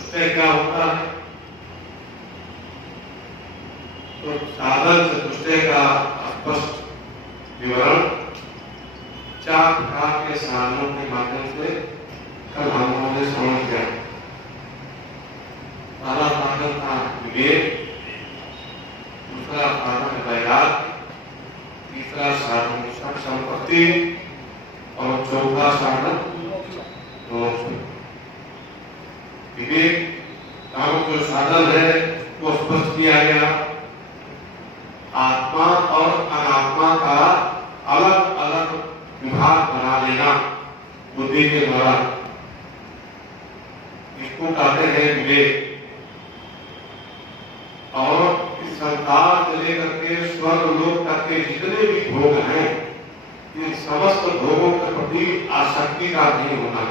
चतुष्टय क्या होता है? तो साधन चतुष्टय का स्पष्ट विवरण 4 प्रकार के साधनों के माध्यम से कल हम लोगों ने समझ किया। पहला साधन था विवेक, दूसरा साधन वैराग्य, तीसरा साधन षट संपत्ति और चौथा साधन मोक्ष। विवेक नामक जो साधन है वो स्पष्ट किया गया। आत्मा और अनात्मा का अलग अलग विभाग बना लेना बुद्धि के द्वारा, इसको कहते हैं विवेक। और इस संसार से लेकर के स्वर्ग लोक तक के जितने भी भोग हैं, इन समस्त भोगों के प्रति आसक्ति का नहीं होना,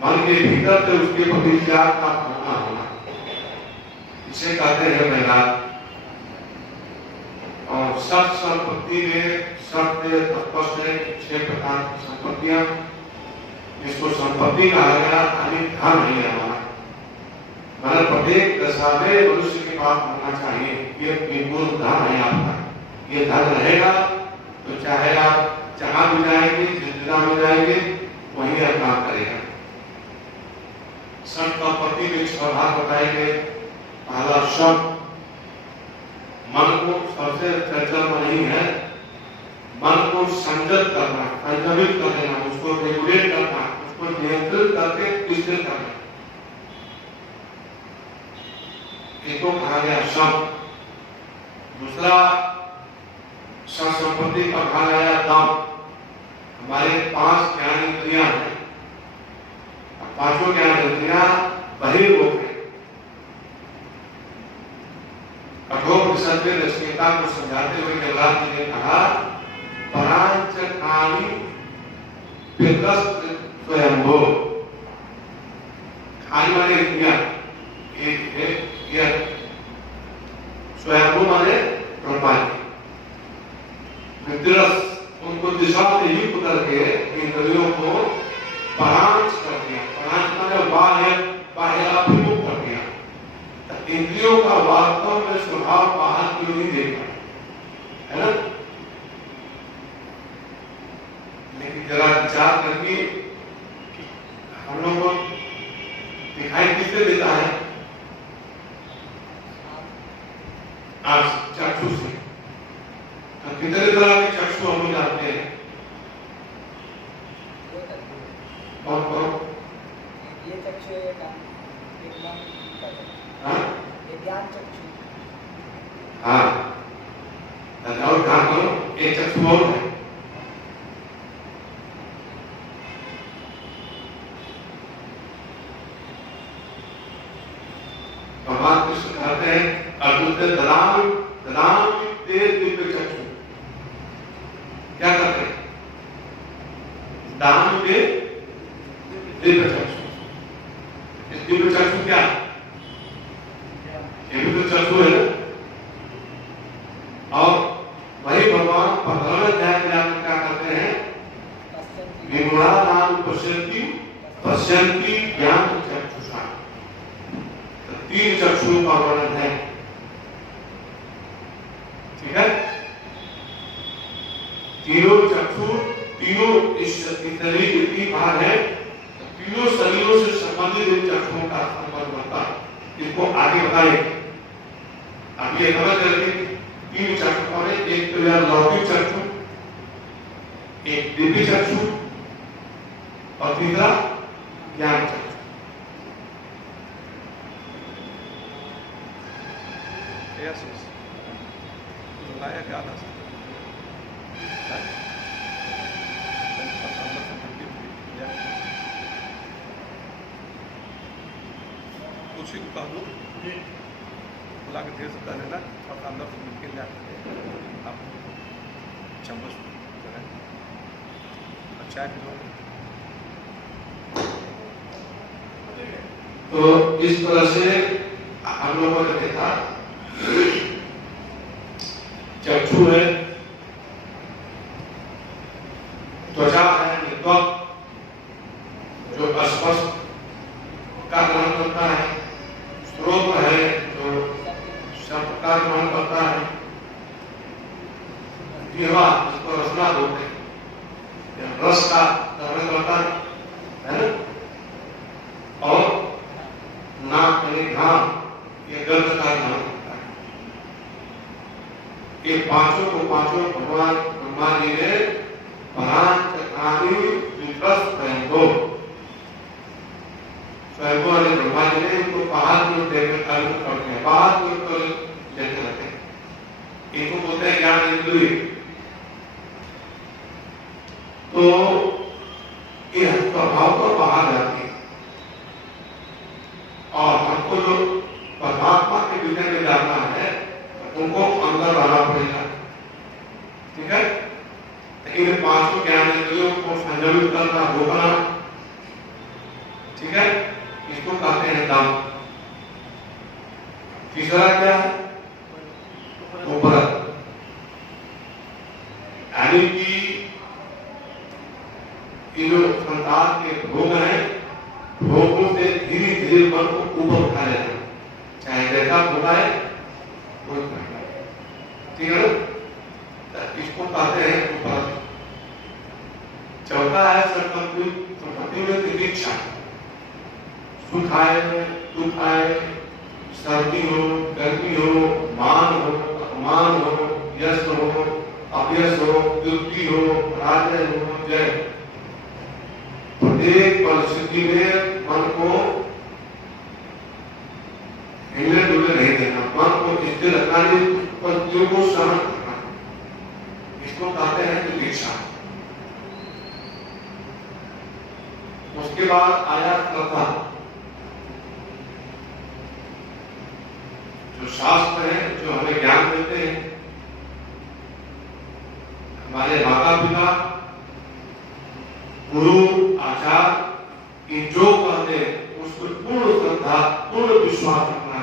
मन के भीतर से उसके प्रति त्याग का भावना होना, इसे कहते हैं वैराग्य। और सत संपत्ति में सत्य स्पष्ट है 6 प्रकार की संपत्तियां, इसको संपत्ति कहा गया। खाली धन नहीं हमारा, मतलब प्रत्येक दशा में मनुष्य के पास होना चाहिए। ये मूल धन है आपका, ये धन रहेगा तो चाहे आप जहां भी जाएंगे, जिस दिशा में जाएंगे, वहीं आप काम करेगा। सत संपत्ति में 6 भाग बताए गए। पहला शब्द, मन को सबसे चंचल मन ही है, मन को संयत करना, संयमित कर देना, उसको रेगुलेट करना, उसको नियंत्रित करके स्थिर करना, इसको कहा गया शब्द। दूसरा संपत्ति का कहा गया दम। हमारे 5 ज्ञान इंद्रियां हैं, 5 ज्ञान इंद्रियां बहिर्मुख है। कठोपनिषद में नचिकेता को समझाते हुए जमराज जी ने कहा, परांचकानि पितरस्त स्वयंभो। खाली माने इंद्रियां, ये स्वयंभू माने ब्रह्मा जी। पितरस्त उनको दिशा से युक्त करके इंद्रियों को परांच कर दिया। परांच माने बाह्य अभिमुख कर दिया। इंद्रियों का वास्तव में स्वभाव बाहर क्यों नहीं देखा, है ना? लेकिन जरा विचार करके हम लोग को दिखाई किससे देता है? आज चक्षु से। तो कितने तरह के चक्षु हम जानते हैं? और ये चक्षु ज्ञान चक्षु। हाँ, और कहा करो एक चक्षु और है। भगवान कृष्ण कहते हैं अर्जुन से, ददामि ते दिव्य चक्षु। क्या करते हैं? दान दे दिव्य चक्षु। इस दिव्य चक्षु क्या है? ये भी तो चक्षु है ना। और वही भगवान 15वें अध्याय में आप क्या करते हैं? विमुढ़ा नाम पश्यन्ति ज्ञान चक्षुषा। 3 चक्षुओं का वर्णन है, ठीक है? तीनों चक्षु, तीनों इस शरीर के 3 भाग है, तीनों शरीरों से संबंधित इन चक्षुओं का संबंध बनता है। इसको आगे बताएंगे। अब ये समझ रहे 3 चक्षु और एक तो यह लौकिक चक्षु, एक दिव्य चक्षु और तीसरा ज्ञान चक्षु। कुछ ही कह दो, बुला के ढेर से कर लेना और अंदर से मिलकर जाकर आप चम्मच अच्छा है। तो इस तरह से हम लोगों ने देखा चक्षु है, त्वचा है, त्वक जो स्पष्ट का ग्रहण करता है, स्रोत है जो शब्द का ग्रहण करता है, जिह्वा जिसको रसना बोलते हैं, रस का ग्रहण करता है ना, और नाक यानी घाम ये गंध का ग्रहण करता है। ये पांचों को पांचों भगवान ब्रह्मा जी ने स्वयं वाले ब्रह्मा जी ने उनको पहाड़ के ऊपर अर्पित करते हैं, पहाड़ के ऊपर लेते रहते हैं। इनको बोलते हैं ज्ञान इंद्रिय। तो ये स्वभाव पर बाहर जाती है और हमको जो परमात्मा के विषय में जानना है उनको अंदर लाना पड़ेगा। ठीक है, इन पांचों ज्ञान इंद्रियों को संयमित करना, रोकना, ठीक है, इसको कहते हैं दम। तीसरा क्या है? उपरत, यानी कि ये जो संसार के भोग हैं, भोगों से धीरे धीरे मन को ऊपर उठा लेना, चाहे जैसा होता है कोई नहीं। ठीक है ना, इसको कहते हैं उपरत। चौथा है संपत्ति में तितिक्षा, सुख आए दुख आए, सर्दी हो गर्मी हो, मान हो अपमान हो, यश हो अपयश हो, युक्ति हो पराजय हो जय, प्रत्येक परिस्थिति में मन को हिलने डुलने नहीं देना, मन को स्थिर रखना, परिस्थितियों को सहन करना, इसको कहते हैं तितिक्षा। उसके बाद आया श्रद्धा। जो शास्त्र है, जो हमें ज्ञान देते हैं, हमारे माता पिता, गुरु आचार्य, ये जो कहते हैं उस पर पूर्ण श्रद्धा, पूर्ण विश्वास रखना,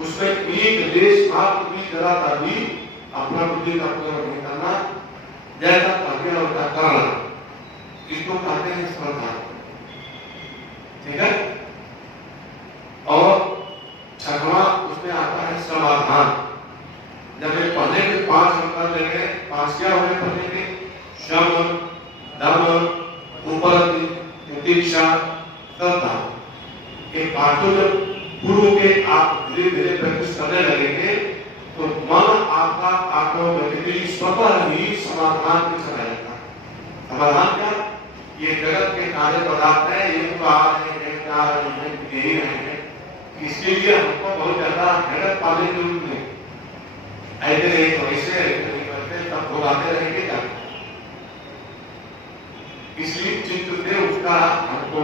उसमें एक देश मात्र भी जरा सा भी अपना बुद्धि का प्रयोग नहीं करना, जैसा कहते वैसा करना, इसको कहते हैं श्रद्धा। ठीक है, और छठवां उसमें आता है समाधान। जब ये पढ़ने के 5 अंक लेंगे, 5 क्या होंगे पढ़ने के? शम, दम, उपरति, तितिक्षा, श्रद्धा। ये पांचों जब पूर्व के आप धीरे धीरे प्रैक्टिस करने लगेंगे तो मन आपका ऑटोमेटिकली स्वतः ही समाधान की चला जाता है। समाधान क्या? ये जगत के सारे पदार्थ है, ये तो आ रहे हैं, जा रहे हैं, यही रहे हैं, इसके लिए हमको बहुत ज्यादा हेडक पाने की जरूरत नहीं। ऐसे वैसे सब लोग आते रहेंगे क्या? इसलिए चित्त से उसका हमको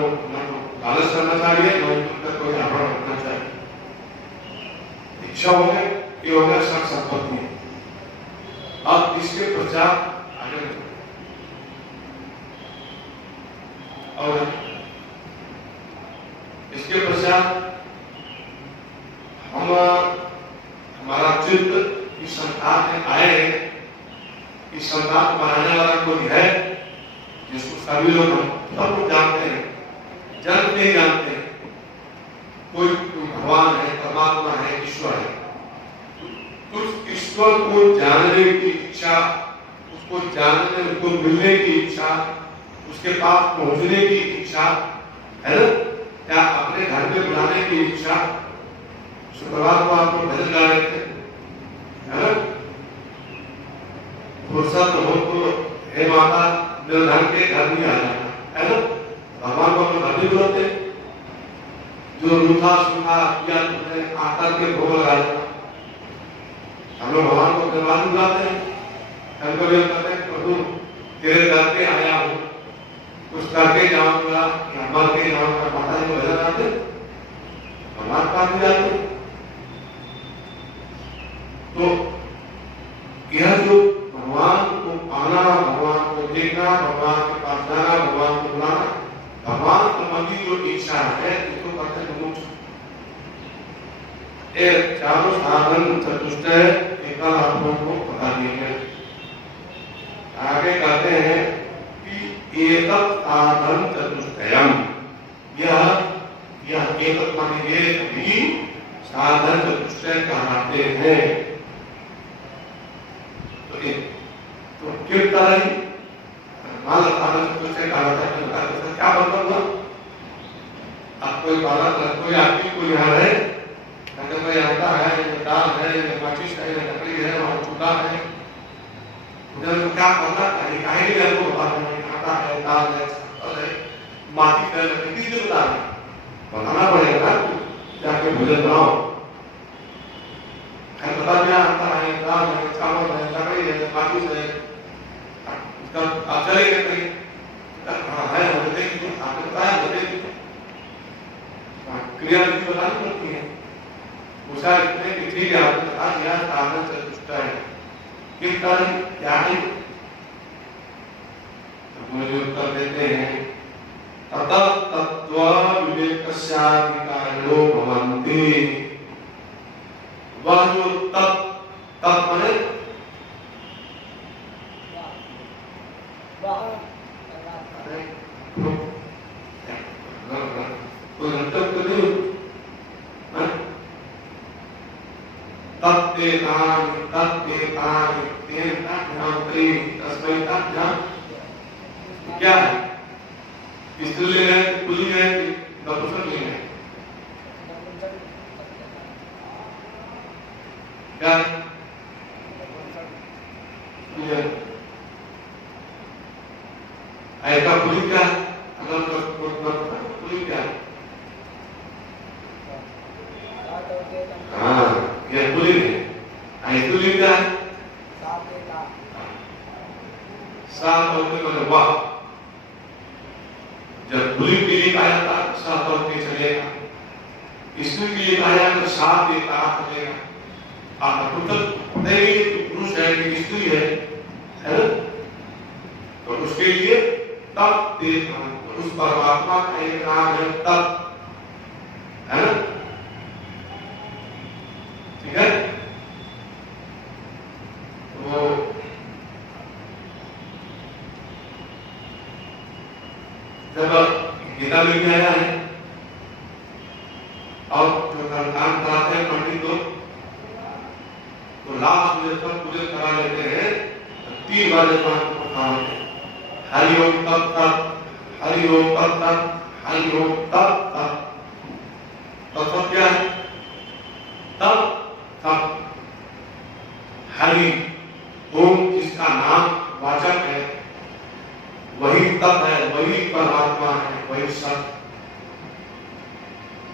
लालच करना चाहिए, न कोई आवरण रखना चाहिए। इच्छा हो गए, ये हो गया सब संपत्ति। अब इसके पश्चात आगे और इसके पश्चात हम हमारा चित्त इस संसार में आए, इस संसार को बनाने वाला कोई है जिसको सभी लोग सब लोग जानते हैं, जन्म से ही जानते हैं, कोई भगवान है, परमात्मा है, ईश्वर है। उस ईश्वर को जानने की इच्छा, उसको जानने, उसको मिलने की इच्छा, उसके पास पहुंचने की इच्छा है ना, या अपने घर में बुलाने की इच्छा। शुक्रवार को आप लोग भजन गा रहे थे, है ना, फुर्सत हो तो हे माता निर्धन के घर में आ जाना, है ना। भगवान को अपने घर में बुलाते, जो रूठा सूखा किया तुमने आकर के भोग लगा देना। हम लोग भगवान को अपने घर बुलाते हैं, कभी कभी कहते हैं प्रभु तेरे घर पे आया हूँ, कुछ करके जाऊंगा या मर के जाऊंगा। माता जी को भजन गाते, भगवान पास में जाते। तो यह जो भगवान को पाना, भगवान को देखना, भगवान के पास जाना, भगवान को बुलाना, भगवान संबंधी जो इच्छा है, इसको कहते हैं मोक्ष। ये चारों साधन चतुष्टय एकल आत्मा को बता दिए। आगे कहते हैं कि एकल साधन चतुष्टयम, यह यह एक माने ये भी साधन चतुष्टय कहलाते हैं। तो किस तरह मान साधन चतुष्टय कहलाता है, क्या मतलब हुआ? अब कोई बालक कोई आदमी कोई यहाँ है, अगर कोई आता है, दाल है, माचिस है, लकड़ी है, वहाँ चूल्हा है, उधर क्या करना चाहिए? काहे के लिए आपको बता रहे हैं? आटा है, दाल है, चावल है, माटी है, लकड़ी किससे बता रहे हैं? बताना पड़ेगा ना, जाके भोजन बनाओ। बता दिया आता है, दाल है, चावल है, लकड़ी है, माचिस है, उसका आप चलेंगे कहीं? हाँ है, मुझे देखिए, आपने बताया, मुझे देखिए, क्रिया विधि बतानी पड़ती है। पूछा इतने कि ठीक है, आपने कहा यह साधन चतुष्टय है, किस तरह क्या है? तो मुझे उत्तर देते हैं, ततः तत्व विवेकस्याधिकारिणो भवन्ति। वह जो तत् माने क्या है? स्त्रीलिंग है, पुल्लिंग है, नपुंसकलिंग है? क्या है? ऐसा पुल्लिंग क्या है? पुल्लिंग क्या है? हाँ, यह पुल्लिंग है। पुल्लिंग क्या है? सात और वाह। जब पुल्लिंग के लिए आया था सात और चलेगा, स्त्री के लिए आया तो सात एक चलेगा। आप नहीं पुरुष है कि स्त्री है ना? तो उसके लिए तप देता, उस परमात्मा का एक नाम है तप, है ना? ठीक है? तो जब गीता में आया है और जो काम कराते हैं पंडित लोग, तो लास्ट में सब पूजन करा लेते हैं, 3 बार जब हरि ओम तत् तत्, हरि ओम तत् तत्, हरि ओम तत् तत्। तत्व क्या है? तत् तत्। हरि ओम जिसका नाम वाचक है, वही तत् है, वही परमात्मा है, वही सत्य।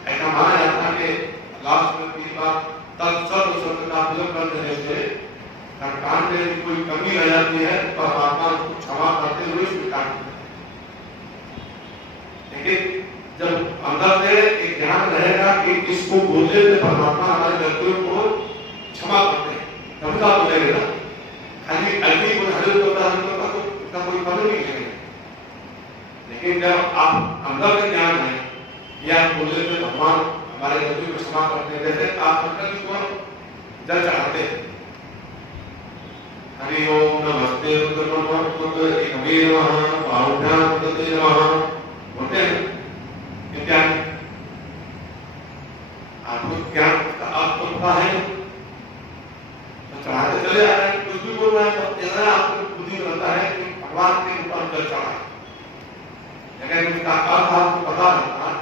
ऐसा माना जाता है कि लास्ट में 3 बार तत्सत शब्द का प्रयोग कर देने से काम में कोई कमी रह जाती है, परमात्मा उसको क्षमा करते हुए स्वीकार करते हैं। लेकिन जब अंदर से एक ध्यान रहेगा कि इसको बोलने से परमात्मा हमारे गलतियों को क्षमा करते हैं, तब तो आप बोलेंगे ना। खाली अल्टी को हरे होता है तो इसका कोई कमी नहीं है। लेकिन जब आप अंदर से ज्ञान है या बोलने से भगवान हमारे गलतियों को क्षमा करते हैं, जैसे आप शंकर जी को जल चढ़ाते हैं, हरि ओम नमस्ते रुद्रमनोहर एकमे नमः बाहुभ्याम तते नमः बोलते हैं इत्यादि। आपको ज्ञान का आपको पता है तो चढ़ाते चले आ रहे हैं, कुछ भी बोल रहे हैं तो ऐसा आपको बुद्धि रहता है कि भगवान के ऊपर जल चढ़ा, लेकिन उसका अर्थ आपको पता रहता है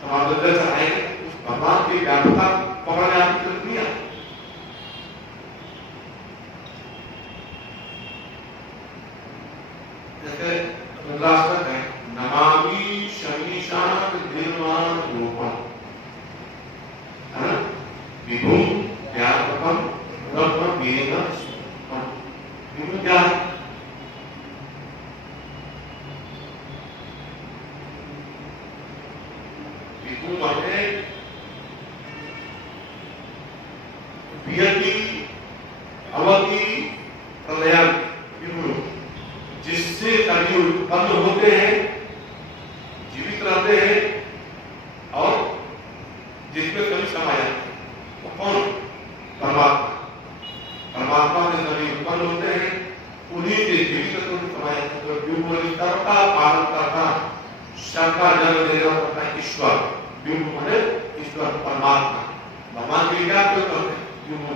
तो आप जल चढ़ाएंगे, उस भगवान की व्यापकता पकड़ने आपकी जरूरत नहीं है। जैसे रुद्राष्टक है, नमामि शमीशान निर्वाण रूपम, है ना? विभुम व्यापकम ब्रह्म वेद। विभु क्या है? विभु माने वियति अवधि प्रलयन, विभु जिससे कभी उत्पन्न होते हैं, जीवित रहते हैं और जिसमें कभी समय आते हैं, वो कौन? परमात्मा। परमात्मा से सभी उत्पन्न होते हैं, उन्हीं के जीवित समय आते हैं। तो का पालन करता, सबका जन्म है ईश्वर। बिंब माने ईश्वर परमात्मा। भगवान के लिए क्या प्रयोग करते हैं? बिंब।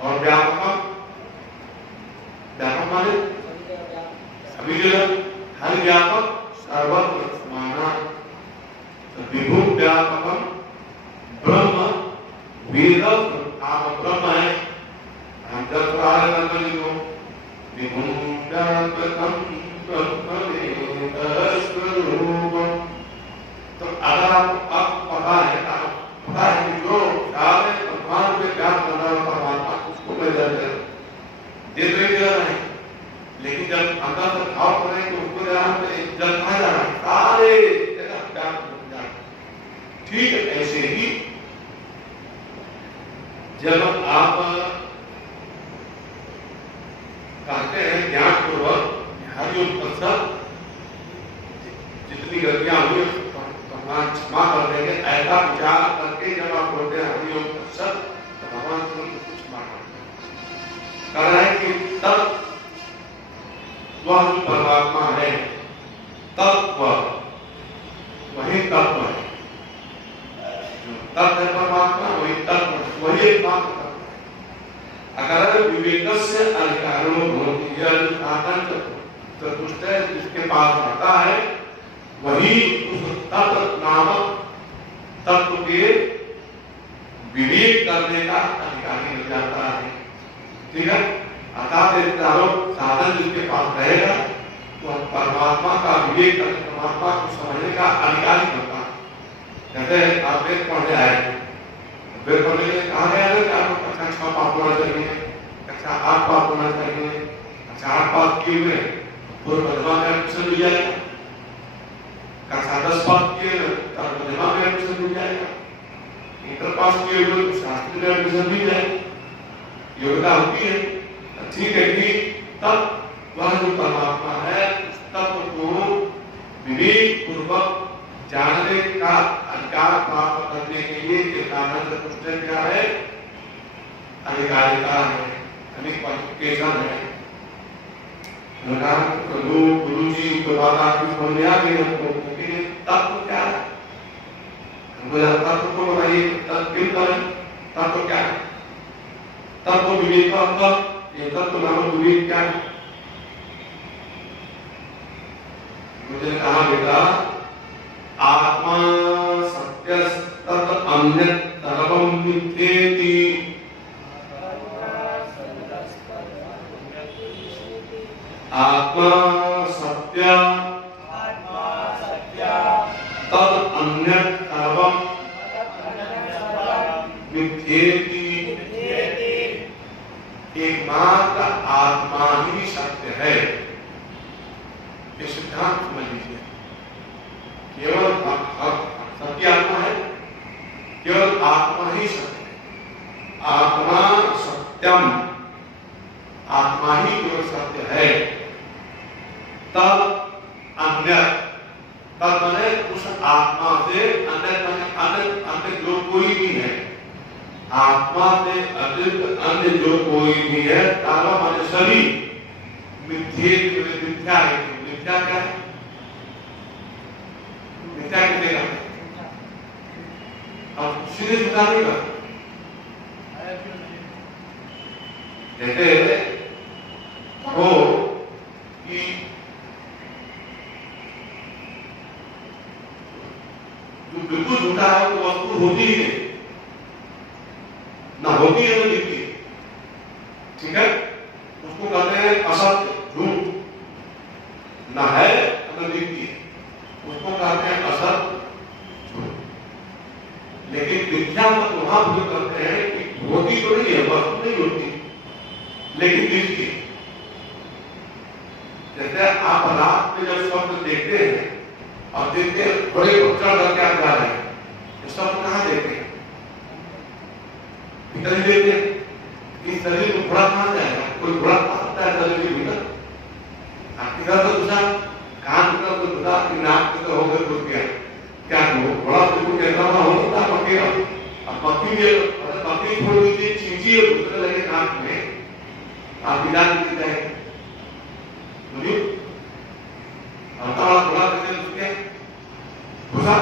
और व्यापक, व्यापक माने सभी जगह, हर व्यापक, सर्वत्र समाना। विभु व्यापकम ब्रह्म वेद, आप ब्रह्म है, हम जब प्रारंभ करेंगे विभु व्यापकम ब्रह्म वेद स्वरूपम। तो अगर आप पता है कि जो ख्याल है भगवान पे प्यार करना है परमात्मा, उसको ले जाते हैं, देख रहे हैं। लेकिन जब अंदर से भाव करें तो उसको जल कहा जा रहा है, सारे जगह प्यार बन जाए। ठीक है, ऐसे ही जब आप कहते हैं ज्ञान पूर्वक हरिओम तत्सत, जितनी गलतियां हुई भगवान क्षमा कर देंगे, ऐसा विचार करके जब आप बोलते हैं हरिओम तत्सत, तो भगवान तुरंत क्षमा कर रहे हैं कि तब वह जो परमात्मा है, तत्व वही तत्व है। जो तत्व है परमात्मा वही तत्व है, वही एकमात्र तत्व है। अगर विवेकस्य अधिकारो भवति, यह साधन चतुष्ट जिसके पास रहता है वही उस तत्व नामक तत्व के विवेक करने का अधिकारी हो जाता है। ठीक है, अर्थात साधन जिसके पास रहेगा वह परमात्मा का विवेक करके परमात्मा को समझने का अधिकारी बनता है। जैसे आप वेद पढ़ने आए, वेद पढ़ने के लिए कहा गया है कि आपको कक्षा 6 पास होना चाहिए, कक्षा 8 पास होना चाहिए। कक्षा 8 पास किए हुए पूर्व मध्यमा में एडमिशन मिल जाएगा, कक्षा 10 पास किए तो मध्यमा में एडमिशन मिल जाएगा, इंटर पास किए हुए तो शास्त्री में एडमिशन मिल जाएगा, योग्यता होती है। ठीक है कि तब वह जो परमात्मा है उस तत्व को विवेक पूर्वक जानने का अधिकार प्राप्त करने के लिए ये कारण चतुष्ट क्या है? अधिकारिता है, क्वालिफिकेशन है। गुरु जी को बात आपकी समझ में आ गई हमको, तत्व क्या है? तत्व को बताइए, तत्व क्या है? तत्व विवेक का ये तत्व नामक विवेक क्या है? मुझे कहा बेटा, आत्मा सत्य तत् अन्यत् सर्वं मिथ्येति। आत्मा सत्य तत् अन्यत् सर्वं मिथ्येति। एकमात्र आत्मा ही सत्य है, ये सिद्धांत समझ लीजिए। केवल सत्य आत्मा है, केवल आत्मा ही सत्य है। आत्मा सत्यम, आत्मा ही केवल सत्य है। तब अन्य, तब माने उस आत्मा से अन्य जो कोई भी है, आत्मा से अतिरिक्त अन्य जो कोई भी है, तारा माने सभी मिथ्या है। मिथ्या क्या है? मिथ्या किसे कहते हैं? अब सीधे झूठा नहीं कहते। जैसे हो कि जो बिल्कुल झूठा है वो वस्तु होती ही नहीं, ना होती है ना दिखती है। ठीक है, उसको कहते हैं असत्य, झूठ। ना है ना दिखती है, उसको कहते हैं असत्य, झूठ। लेकिन मिथ्या तो वहां प्रयोग करते हैं कि होती तो नहीं है, वस्तु नहीं होती लेकिन दिखती है। जैसे आप रात में जब स्वप्न देखते हैं और देखते हैं बड़े बच्चा करके आप जा रहे हैं, स्वप्न कहाँ देखते हैं? भीतर ही देखते हैं कि शरीर में घोड़ा कहाँ जाएगा? कोई घोड़ा आ सकता है शरीर के भीतर? आपके घर तो घुसा, कान का तो घुसा, कि नाक के तो होकर घुस गया, क्या घोड़ा बिल्कुल कैसा हो सकता है? पकेगा। अब पकी थोड़ी सी चींची घुसने लगे नाक में, आप बिना दिख जाएंगे। बोलिए, घोड़ा कैसे घुस गया? घुसा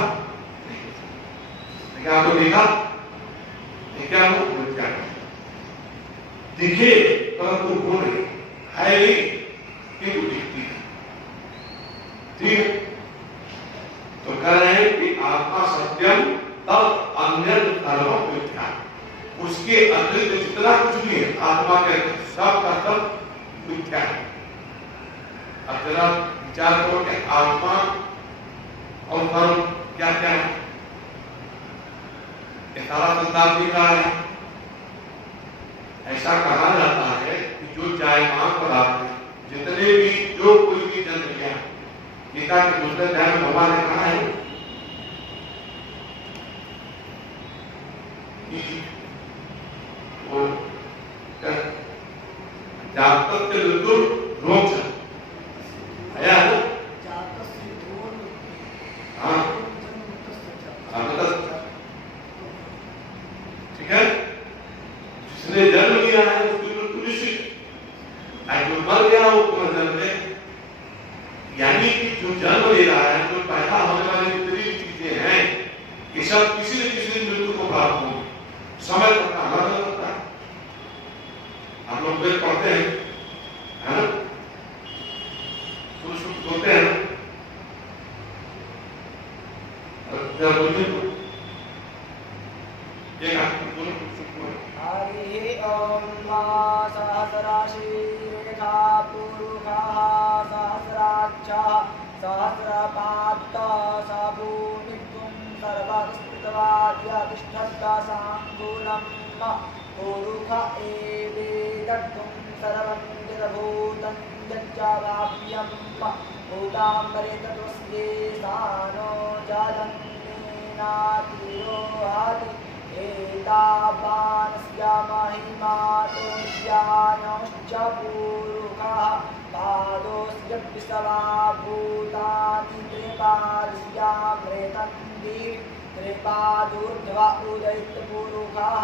क्या आपको देखा क्या वो मिथ्या दिखे परंतु वो नहीं है नहीं किंतु दिखती है। ठीक है, तो कह रहे हैं कि आत्मा सत्यम तब अन्य धर्म मिथ्या, उसके अतिरिक्त जितना कुछ भी है आत्मा के सब का सब मिथ्या है। अब जरा विचार करो कि आत्मा और धर्म क्या क्या है। ये सारा संसार दिख रहा है। ऐसा कहा जाता है कि जो जायमान पदार्थ है जितने भी जो कोई भी जन्म लिया, गीता के दूसरे अध्याय में भगवान ने कहा है कि वो जातक के बिल्कुल रोग आया है। हाँ ठीक है, जिसने जन्म लिया है उसकी मृत्यु निश्चित, जो मर गया वो पुनर्जन्म ले। यानी कि जो जन्म ले रहा है, जो पैदा होने वाली जितनी चीजें हैं, ये सब किसी न किसी दिन मृत्यु को प्राप्त होंगे। समय तक का अलग अलग होता है। आप लोग वेद पढ़ते हैं, है ना, कुछ बोलते हैं ना, बोलिए एक आपको बोलो हरि ओम मा सहस्राशीरेखा पुरुषः सहस्राक्षः सहस्रपाद सबूनित्वं सर्वस्तुतवाद्यतिष्ठद्दासाङ्गुलं पुरुष एवेदत्वं सर्वं जगभूतं यच्चावाप्यं भूताम्बरे तत्त्वस्य सानो जालन्नेनातिरोहाति एतावानस्य महिमातोऽस्यानश्च पुरुषः पादोऽस्य विश्वा भूतानि त्रिपादस्यामृतं त्रिपादोर्ध्व उदयितपुरुषः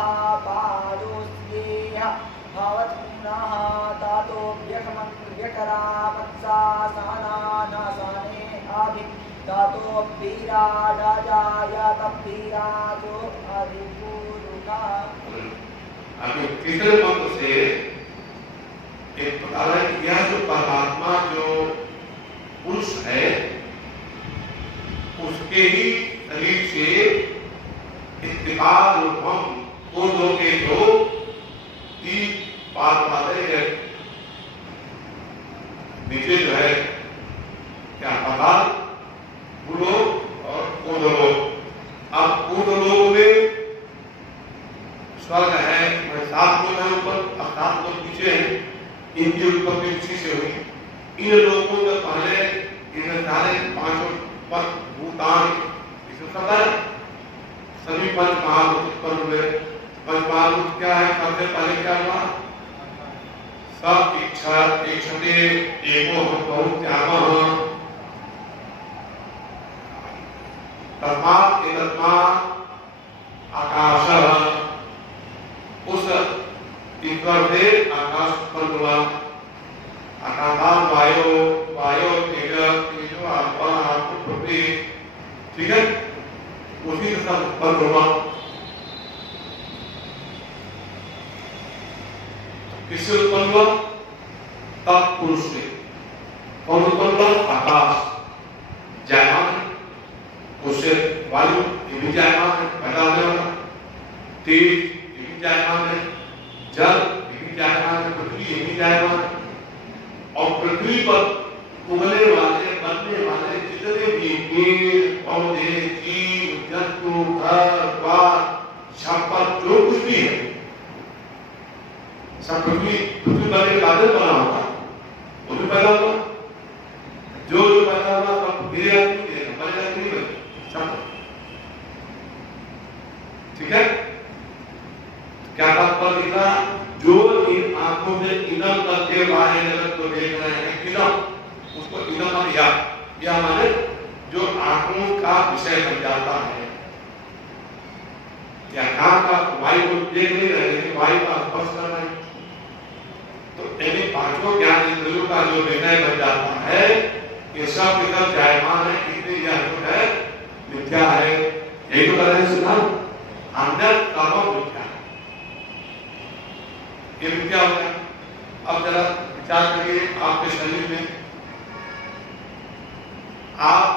पादोऽस्येह भवत्पुनः ततो व्यकरामत्सासनानासने अभि ततो विराजायत विराजो अधिपुरुषः। अभी तीसरे मंत्र से एक पता है कि यह जो परमात्मा जो पुरुष है उसके ही शरीर से इत्तिकाल रूपम ऊर्ध्व के दो तीन पाद वाले नीचे जो है क्या पाताल भूलोक और ऊर्ध्वलोक। अब ऊर्ध्वलोक में स्वर्ग है, 7 लोग हैं ऊपर, अब 7 लोग पीछे हैं, इनकी उत्पत्ति उसी से हुई। इन लोगों में पहले इन सारे 5 भूतान इसमें सब है, सभी पंच महाभूत उत्पन्न हुए। पंच महाभूत क्या है? सबसे पहले क्या हुआ? सब इच्छा इच्छते एको हम बहुत त्यागः तस्मात् एतस्मात् आकाशः, उस ईश्वर से आकाश उत्पन्न हुआ। आकाशात वायु, वायु तेज, तेजो आत्मा, आत्मा पृथ्वी, ठीक है, उसी से सब उत्पन्न हुआ। किससे उत्पन्न हुआ? तब पुरुष से। कौन उत्पन्न हुआ? आकाश जायमान, उससे वायु ये भी जायमान है, पैदा होने वाला। तेज ये भी जायमान है, जल ये भी जायमान है, पृथ्वी ये भी जायमान है। और पृथ्वी पर उगने वाले बनने वाले जितने भी पेड़ पौधे जीव जंतु घर द्वार छप्पर जो कुछ भी है सब पृथ्वी बनने के बाद बना होगा, वो भी पैदा होगा। जो पैदा होगा सब गिरेगा नहीं गिरेगा, बनेगा नहीं बनेगा, सब ठीक है। क्या तात्पर्य लिखा? जो इन आंखों से इनम करके बाहर जगत को देख रहे हैं, इनम, उसको इनम या माने जो आंखों का विषय बन जाता है। या कान का वायु को देख नहीं रहे लेकिन वायु का स्पर्श कर रहे हैं, तो इन पांचों ज्ञान इंद्रियों का जो विषय बन जाता है, ये सब जायमान है, इसलिए यह जो है मिथ्या यही तो कर रहे हैं सिद्धांत। अन्य कर्म मिथ्या, ये मिथ्या हो गया। अब जरा विचार करिए, आपके शरीर में आप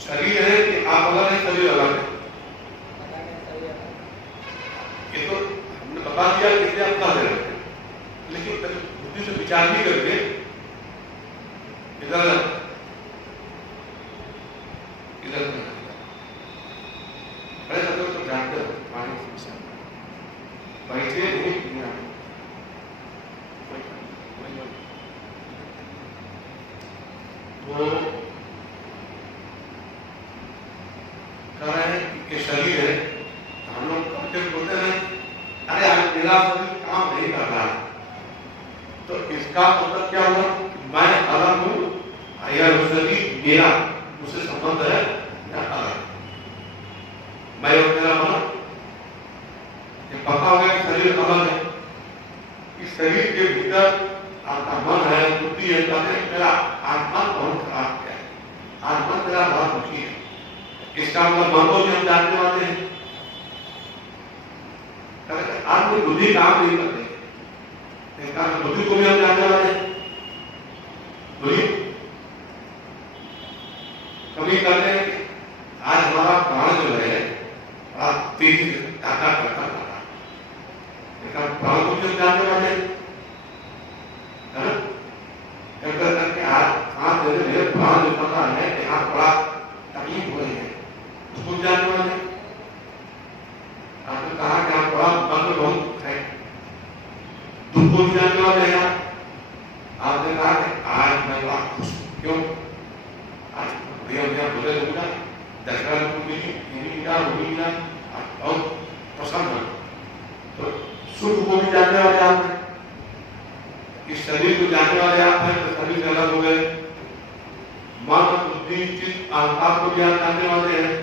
शरीर है कि आप अलग है, शरीर अलग है? ये तो हमने बता दिया कि आप कर रहे हैं, लेकिन बुद्धि से विचार नहीं करके इधर इधर बड़े तो जानते हो हमारी समस्या बैठे नहीं दुनिया में तो कह रहे हैं कि शरीर है, हम लोग करके बोलते हैं अरे आज मेरा शरीर काम नहीं कर रहा, तो इसका मतलब क्या हुआ? मैं अलग हूं या शरीर मेरा उससे संबंध है या अलग? मैं और मेरा मन, ये पता हो गया कि शरीर अलग है। इस शरीर के भीतर आपका मन है, बुद्धि है, मेरा आत्मा बहुत खराब है, आत्मा मेरा बहुत दुखी है। इसका मतलब मन को भी हम जानने वाले हैं, आत्म बुद्धि काम नहीं करते, इसका बुद्धि को भी हम जानने वाले हैं। बुद्धि कभी कहते हैं कि आज हमारा प्राण जो है आप तेजी से टाटा करता रहा, इसका प्राण को भी हम जानने वाले हैं, है ना? करके आज सांस लेने मेरे प्राण जो पता है कि यहाँ बड़ा तकलीफ हो रही है, उसको जानने वाले। आपने कहा कि आप बड़ा मन में बहुत दुख है, दुख को भी जानने वाले हैं। आपने कहा कि आज मैं बड़ा खुश हूँ, क्यों? आज भैया भैया बोले दूंगा, दशहरा को मिली, ये भी मिला, वो भी मिला, आज बहुत प्रसन्न है। तो सुख को भी जानने वाले आप हैं, इस शरीर को जानने वाले आप हैं, तो शरीर से अलग हो गए। मन बुद्धि चित्त अहंकार को भी आप जानने वाले हैं,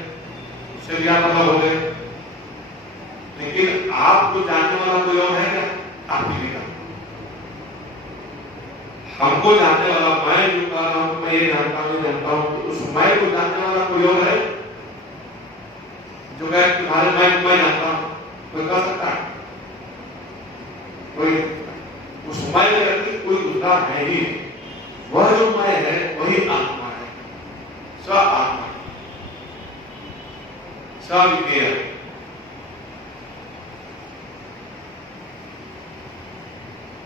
उससे भी आप अलग हो गए। लेकिन आपको जानने वाला कोई और है क्या? आप ही नहीं। हमको जानने वाला मैं जो कह रहा हूं, मैं ये जानता हूं, जानता हूं, तो उस मैं को जानने वाला कोई और है जो कहे तुम्हारे मैं को मैं जानता हूं? कोई कह सकता है? कोई उस मैं में रहती कोई दूसरा है ही, वह जो मैं है वही आत्मा है, स आत्मा, स विज्ञेय।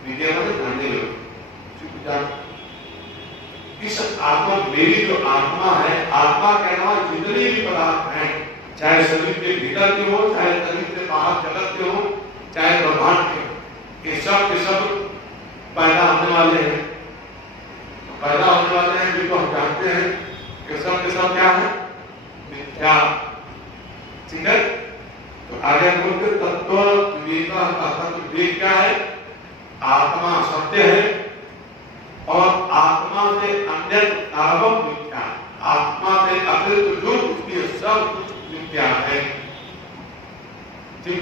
विज्ञेय मतलब जानने लोग। इस आत्मा, मेरी जो आत्मा है, आत्मा के अलावा जितने भी पदार्थ हैं, चाहे शरीर के भीतर के हो, चाहे शरीर के बाहर जगत के हो, चाहे ब्रह्मांड के हो, ये सब के सब पैदा होने वाले हैं। पैदा होने वाले हैं जिनको हम जानते हैं कि सब के सब क्या है? मिथ्या। ठीक है, तो आगे बोलते तत्व विवेक क्या है? आत्मा सत्य है और आत्मा से अन्य सर्वम मिथ्या, आत्मा से अतिरिक्त जो कुछ भी सब कुछ मिथ्या है। ठीक,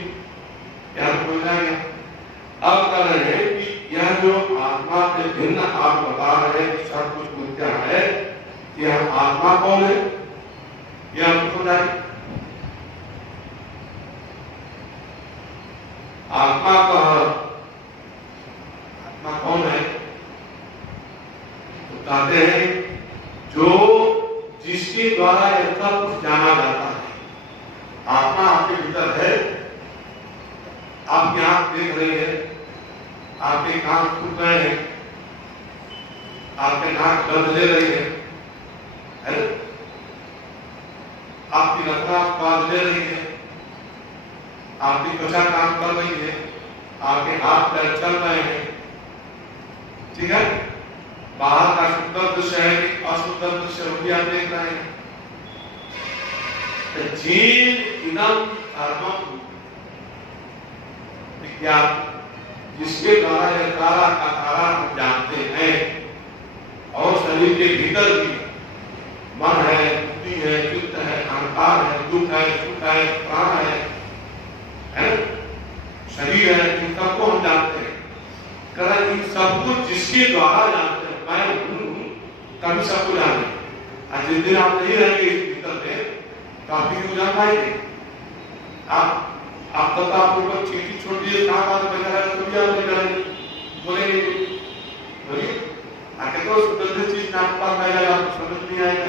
क्या बोल जाएंगे? अब कह रहे हैं कि यह जो आत्मा से भिन्न आप बता रहे हैं कि सब कुछ मिथ्या है, यह आत्मा कौन है? यह हमको बताइए। आत्मा का आत्मा कौन है? तो कहते हैं जो जिसके द्वारा यह सब कुछ जाना जाता है। आत्मा आपके भीतर है, आपकी आंख देख रही है, आपके कान सुन रहे हैं, आपके नाक दर्द ले रही है, आपकी रक्षा स्वाद ले रही है, आपकी त्वचा काम कर रही है, आपके हाथ पैर चल रहे हैं। ठीक है, बाहर का सुंदर दृश्य है कि असुंदर दृश्य भी आप देख रहे हैं। जीव इनम कर्मम विज्ञान, जिसके द्वारा यह सारा का सारा हम जानते हैं, और शरीर के भीतर भी मन है, बुद्धि है, चित्त है, अहंकार है, दुख है, सुख है, प्राण है, शरीर है, इन सबको हम जानते हैं। करें इन सब कुछ जिसके द्वारा जानते हैं, मैं हूं, कभी सबको जाने। आज जिस दिन आप नहीं रहेंगे इस भीतर में, काफी को जान पाएंगे आप तब आपको ऊपर चीटी छोटी है कहाँ बात बजा रहा है तो भी आप नहीं करेंगे बोलेंगे बोलिए आगे तो सुंदर चीज नाक पास आएगा आपको समझ नहीं आएगा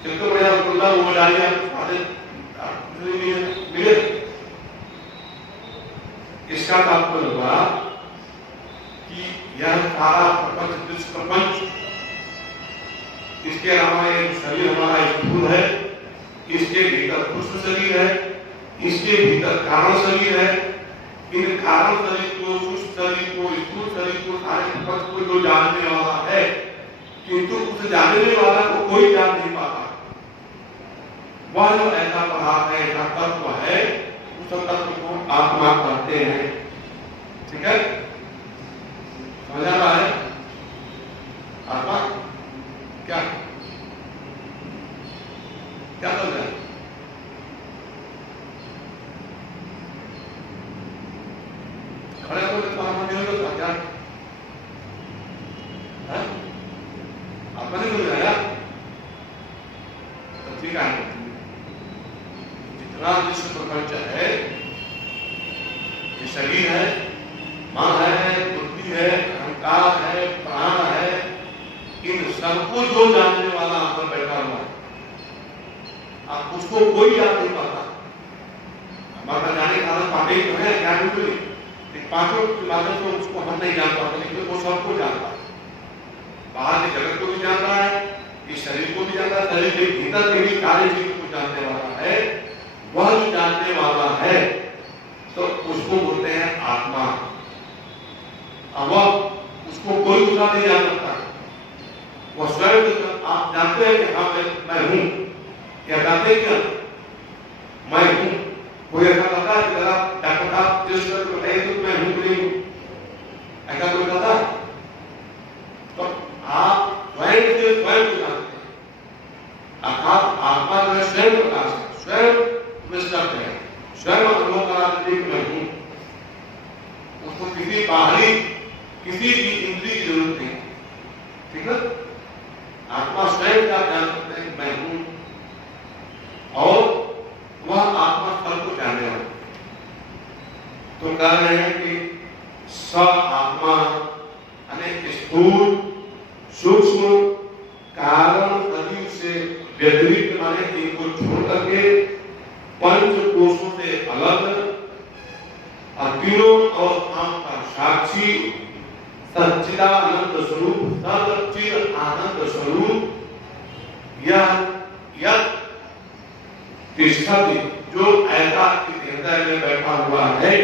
किंतु बड़ा खुला वो डालिए आपको मिले इसका तात्पर्य हुआ कि यह सारा प्रपंच विश्व प्रपंच इसके अलावा एक शरीर हमारा स्थूल है इसके भीतर पुष्प शरीर है इसके भीतर कारण शरीर है इन कारण शरीर को सूक्ष्म शरीर को स्थूल शरीर को सारे प्रपंच को जो जानने वाला है किंतु उस जानने वाला को कोई जान नहीं पाता वह जो ऐसा पदार्थ है ऐसा तत्व है उस तत्व को आत्मा कहते हैं ठीक है समझ आ रहा है आत्मा क्या क्या कर रहा है खड़े होकर तो आत्मा नहीं होगा क्या आत्मा नहीं हो जाएगा तो ठीक है जितना विश्व प्रपंच है ये शरीर है मन है बुद्धि है अहंकार है प्राण है इन सबको जो जानने वाला अंदर बैठा हुआ है आप उसको कोई याद नहीं पाता हमारा जाने का पाटे तो है ज्ञान भी पांचों की बातों को उसको हम नहीं जान पाते लेकिन वो सबको जानता है बाहर के जगत को भी जानता है इस शरीर को भी जानता है शरीर के भीतर के भी सारे चीज को जानने वाला है वह जो जानने वाला है तो उसको बोलते हैं आत्मा अब वह उसको कोई दूसरा नहीं जान सकता वह स्वयं आप जानते हैं कि हाँ मैं हूं क्या जानते हैं क्या मैं हूं कोई ऐसा कहता है कि जरा डॉक्टर साहब जिस तरह को बताइए तो मैं हूं नहीं हूं ऐसा कोई कहता है तो आप स्वयं से स्वयं को जानते हैं अर्थात आत्मा जो है स्वयं प्रकाश है स्वयं विस्तृत है स्वयं अनुभव कराते हैं कि मैं हूं उसको किसी बाहरी किसी भी इंद्रिय की जरूरत नहीं ठीक है आत्मा स्वयं का जान सकते हैं मैं हूं और वह आत्मा फल को जानने वाला तो कह रहे हैं कि स आत्मा अनेक स्थूल सूक्ष्म कारण शरीर से व्यतिरिक्त माने इनको छोड़ करके पंच कोशों से अलग और तीनों अवस्थाओं का साक्षी सच्चिदानंद स्वरूप सच्चिद आनंद स्वरूप यह तिष्ठति जो ऐसा हृदय में बैठा हुआ है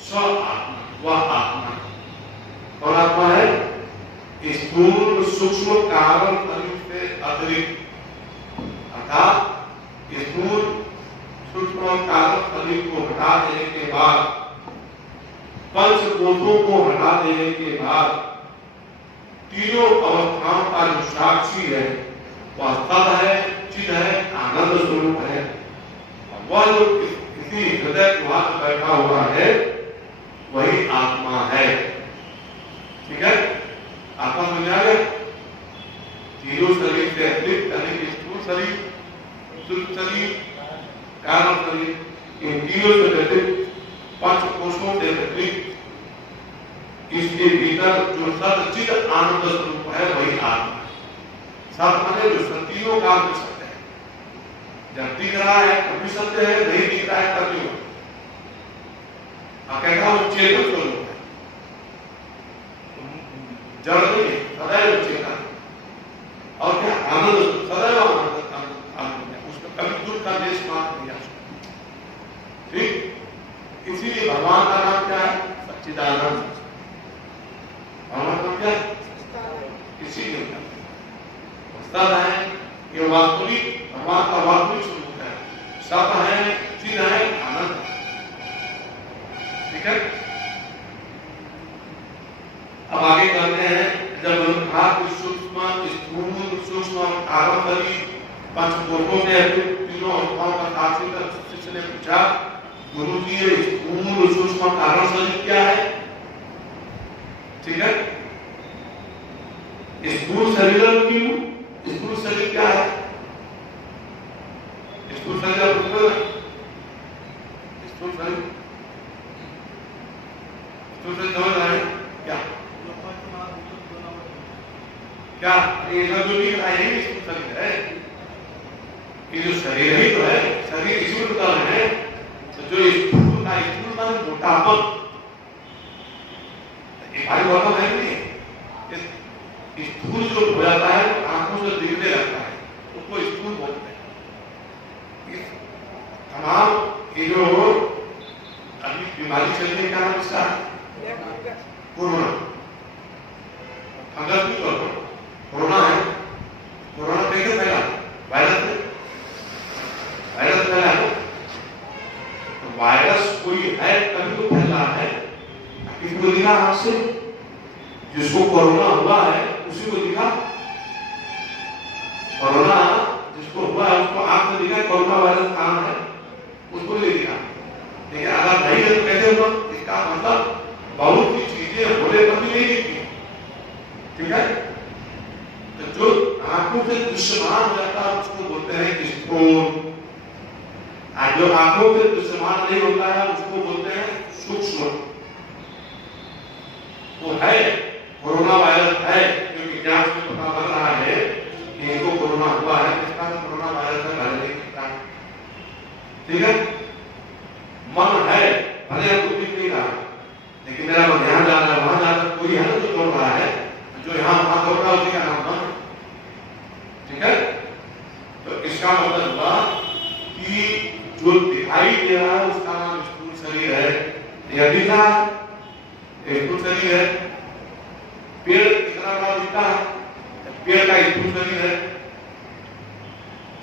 स्व आत्मा वह आत्मा और आत्मा है स्थूल सूक्ष्म कारण शरीर से अतिरिक्त अर्थात स्थूल सूक्ष्म कारण शरीर को हटा देने के बाद पंच कोशों को हटा देने के बाद तीनों अवस्थाओं का जो साक्षी है वह सद है चिद है आनंद स्वरूप है वह जो किसी हृदय गुहा में बैठा हुआ है वही आत्मा है ठीक है आत्मा समझ आ गया तीनों शरीर से अतिरिक्त यानी स्थूल शरीर सूक्ष्म शरीर कारण शरीर इन तीनों से अतिरिक्त पंच कोशों से अतिरिक्त इसके भीतर जो सच्चिद आनंद स्वरूप है वही आत्मा सत माने जो तीनों काल में सत्य है जब दिख रहा है कभी सत्य है नहीं दिख रहा है तभी हो कहता हूं चेतन स्वरूप है जड़ नहीं सदैव चेतन और क्या आनंद सदैव आनंद उसमें कभी दुख का देश मात्र नहीं आ सकता ठीक इसीलिए भगवान का नाम क्या है सच्चिदानंद भगवान का क्या इसीलिए सत है ये वास्तविक भगवान का वास्तविक स्वरूप है सत है चिद है आनंद ठीक है अब आगे कहते हैं जब कहा कि सूक्ष्म स्थूल सूक्ष्म कारण शरीर पंचकोशों से तीनों अवस्थाओं का साक्षी कर शिष्य ने पूछा गुरु जी ये स्थूल सूक्ष्म कारण शरीर क्या है ठीक है स्थूल शरीर क्यों स्थूल शरीर क्या है स्थूल शरीर आप बुझते हैं? स्थूल शरीर समझ रहे हैं क्या? क्या ये जो भी है स्थूल शरीर है, ये जो शरीर ही तो है, शरीर इसी में बता रहे हैं। तो जो स्थूल का स्थूल मान मोटापन, एक भाई बहुत है नहीं, स्थूल जो हो जाता है तो आंखों से दिखने लगता है, उसको स्थूल बोलते हैं। तमाम ये जो अभी बीमारी चल रही है, क्या नाम इसका? कोरोना। अगर कुछ कोरोना है, कोरोना कैसे फैला? वायरस है, वायरस फैला है। तो वायरस कोई है तभी तो फैला है। किसी को दिखा हाथ से? जिसको कोरोना हुआ है उसी को दिखा। कोरोना जिसको हुआ है उसको आंख से दिखा कोरोना वायरस कहां है, उसको नहीं दिखा। लेकिन अगर नहीं है तो कैसे हुआ? इसका मतलब बहुत सी चीजें होने पर भी नहीं दिखती। ठीक है, तो जो आंखों से दृश्यमान हो जाता है उसको बोलते हैं स्थूल। जो आंखों से दृश्यमान नहीं होता है उसको बोलते हैं सूक्ष्म। वो है कोरोना वायरस है, क्योंकि जांच में पता लग रहा है कि इनको कोरोना हुआ है, इसका कोरोना वायरस है, भले नहीं दिखता। ठीक है, मन है, भले आपको दिख नहीं रहा, लेकिन मेरा मन ध्यान जा रहा है, वहां जाकर कोई है ना जो दौड़ रहा है, जो यहाँ वहां दौड़ रहा है उसी का नाम मन। ठीक है, तो इसका मतलब हुआ कि जो दिखाई दे रहा है उसका नाम स्थूल शरीर है। यह दिख रहा है, स्थूल शरीर है। पेड़ कितना बड़ा दिखता है, पेड़ का स्थूल शरीर है।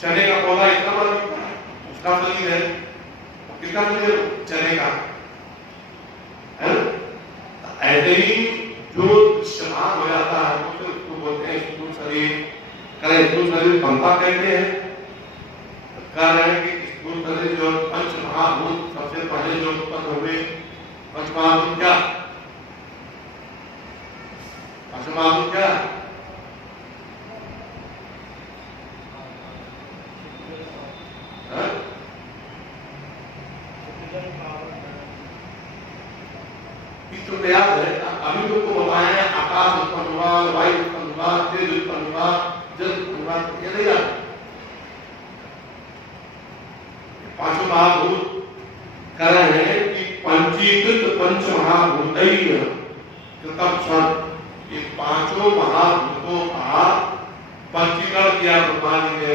चने का पौधा इतना बड़ा दिखता है, उसका शरीर है। कितना शरीर? चने का है। ऐसे ही जो दृश्यमान हो जाता है उसको बोलते हैं स्थूल शरीर। करें स्थूल शरीर पंपा कहते हैं। कह रहे हैं कि स्थूल शरीर जो पंच महाभूत सबसे पहले जो उत्पन्न हुए, पंच महाभूत क्या? पंच महाभूत क्या? तो याद है अभी तो बताया आकाश उत्पन्न हुआ, वायु उत्पन्न हुआ, तेज उत्पन्न हुआ, जल उत्पन्न हुआ, ये नहीं याद? पांचों महाभूत कह रहे हैं कि पंचीकृत पंच महाभूत ये पांचों महाभूतों का पंचीकरण किया ब्रह्मा जी ने।